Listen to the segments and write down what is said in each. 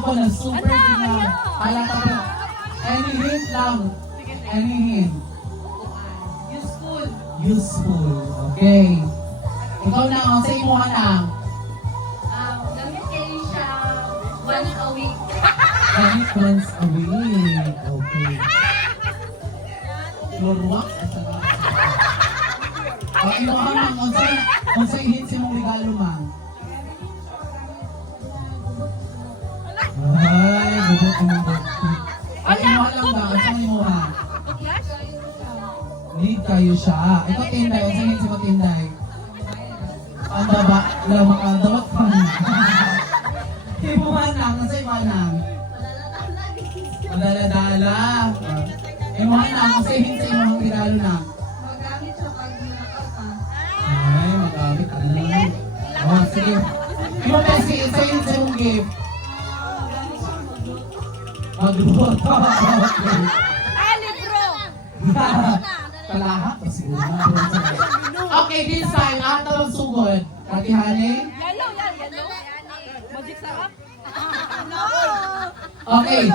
ako na super na halata ko. Any hint lang. Any hint. Useful. Useful. Okay. Ikaw na, ang sa imo na. Gamit kayo siya once a week. Gamit once a week. Okay. Floor wax? Imo ka mang, kung sa hint si mong regalo mang. Ay, bubot ko mong bubot. Ay, imo lang ba? Ang sa imo ha? Need kayo siya. Ito tinday. Ang sa hint si mo tinday. Ang daba. Lamang ang dawat pa. Ibuhanang. Ang sa ibanang. Madaladala. Ibuhanang. Ang sa hint sa imo ang regalo na. Magamit siya pag nakaka. Ay, magamit ka na. Oh, sige. Imo Messi, sa hint sa imong gift. Maglubot. Ay, libro! Kalahap. Okay, this time, ato ang sugod. Katihani? Yellow. Magic sarap? No! Okay.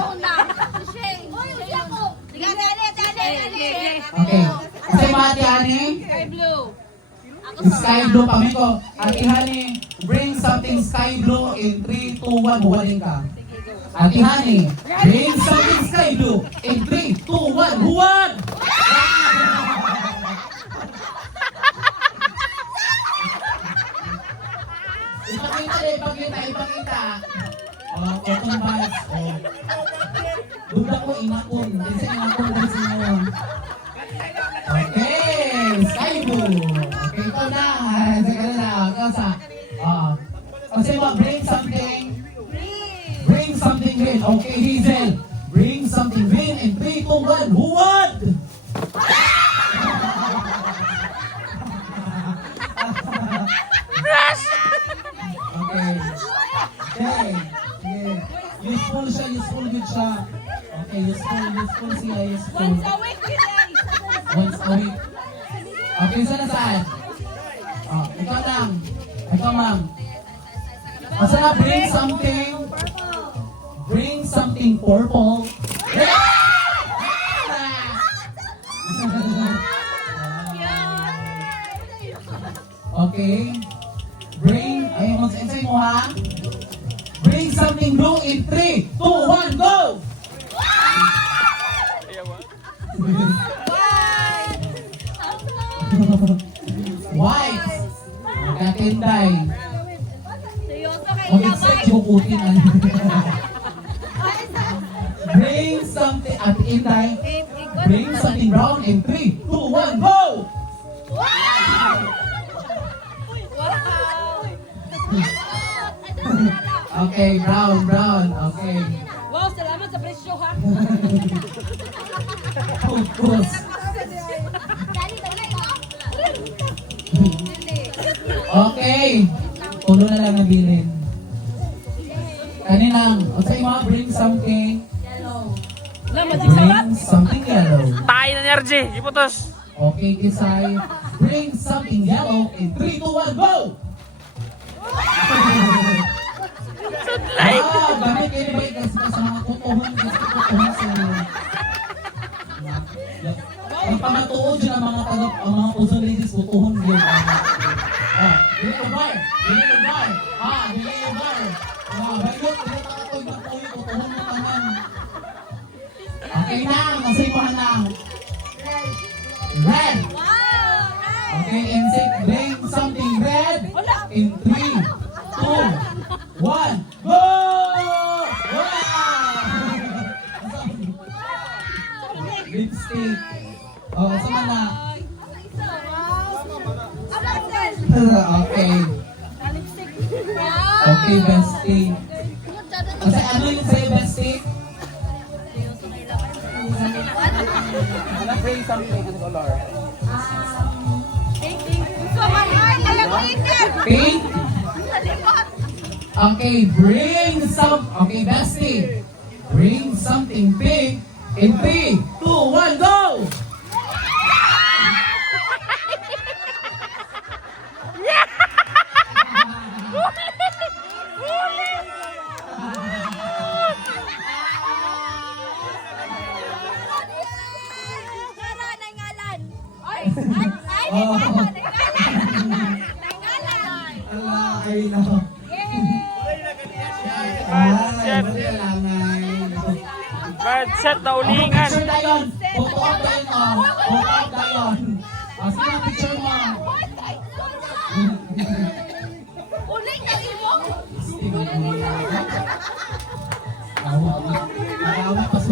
Okay. Kasi mga atihani? Sky blue. Sky blue kami ko. Atihani, bring something sky blue in 3, 2, 1. Huwaling ka. Atihani, bring something sky blue in 3, 2, 1. Huwag! Ipakita. Oh, cotton buds. Oh. Duda ko, inakon. Kasi inakon din sa inyo. Okay, sky blue. Okay, ikaw na. Sige na. Ikaw sa. Kasi bring something. Bring something green. Okay, Hazel. Bring something green in 3, 2, 1. Huwag! Okay. Okay. Useful siya, useful good siya. Okay, useful siya, useful. Once a week, Once a week. Okay, saan? Ikaw lang. Ikaw, ma'am. Asa na, bring something. Bring something purple. Okay. Bring, ayun mo sa mo ha. Bring something blue in 3, 2, 1, go! White. Katinday. Mag-expect yung kutin. Bring something, at inday. Bring something brown in 3, 2, 1, go! Okay, brown. Okay. Wow, salamat sa presyo ha. Focus. Okay. Puno na lang nabilin. Kaninang, o sa'yo mga bring something. Na, magic sarap. Bring something yellow. Tayo na energy, iputos. Okay, Kisay. Bring something yellow in 3, 2, 1, go! Wow, gamit kayo ba kasi sa mga kutuhon sa inyo. Ang pamatuod yun ang mga puso ladies, kutuhon yun. Dili yung bar. Dili yung bar. Bayot, dili takatoy ng puyo, kutuhon mo tanan. Okay na, masimuhan na. Red. Okay, insect, bring something red in 3, 2, 1, go! Wow! Lipstick. Oh, sama na. Okay. Okay, bestie. Kasi ano yung sa'yo, bestie? Bring something in color. Pink? Okay, okay, bestie. Bring something pink in 3, 2, 1, go! Oh. Ala, ay no. Ay, malilangan. Bird set na Okay, ulingan. picture tayo. Photo up tayo. Photo up tayo. Sige, picture mo.